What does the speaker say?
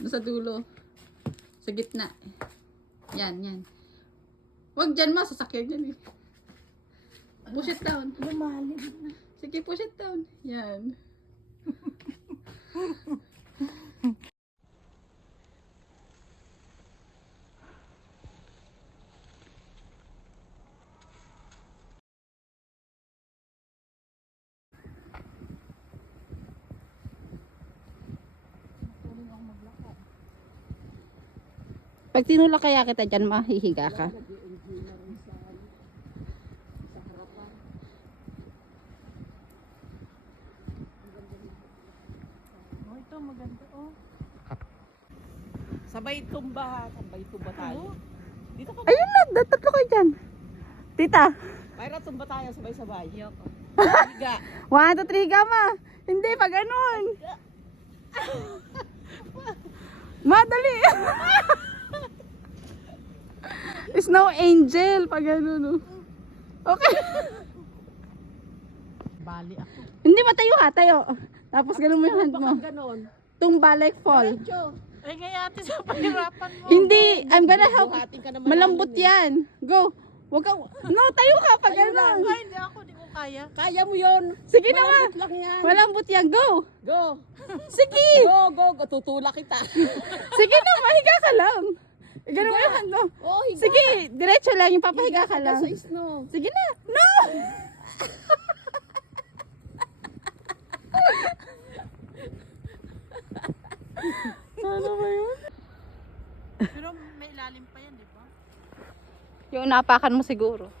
Doon sa dulo. Sa gitna. Yan, yan. Huwag dyan ma, sasakyan yan eh. Push it down. Lumalim na. Sige, push it down. Yan. Pag tinulak kaya kita dyan, mahihiga ka. Oh, ito maganda oh. Sabay tumba tayo. Dito ka. Ayun na, tatlo kayo dyan. Tita. Mayra, tumba tayo sabay-sabay. Yoko. Higa. 1, 2, 3, higa ma. Hindi, pag ganun. Madali. Snow angel, pag ganun. Okay. Bali ako. Hindi, matayo ha, tayo. Tapos ganun mo yung hand mo. Baka ganon. Tumba like fall. Ay, kaya ate sa pahirapan mo. Hindi, I'm gonna help. Buhatin ka naman Malambot namin, yan. Go. Huwag ka. No, tayo ka pag Tayo ganun. Ay, hindi ako, di ko kaya. Kaya mo yun. Sige na ma. Malambot lang yan. Malambot yan. Go. Go. Sige. Go. Tutulak kita. Sige na, mahiga ka lang. Ganun mo yung hand mo. Oh, higa. Sige, diretso lang. Yung papahiga ka lang. Sa snow. Sige na. No! Ano ba yun? Pero may ilalim pa yan, di ba? Yung napakan mo siguro.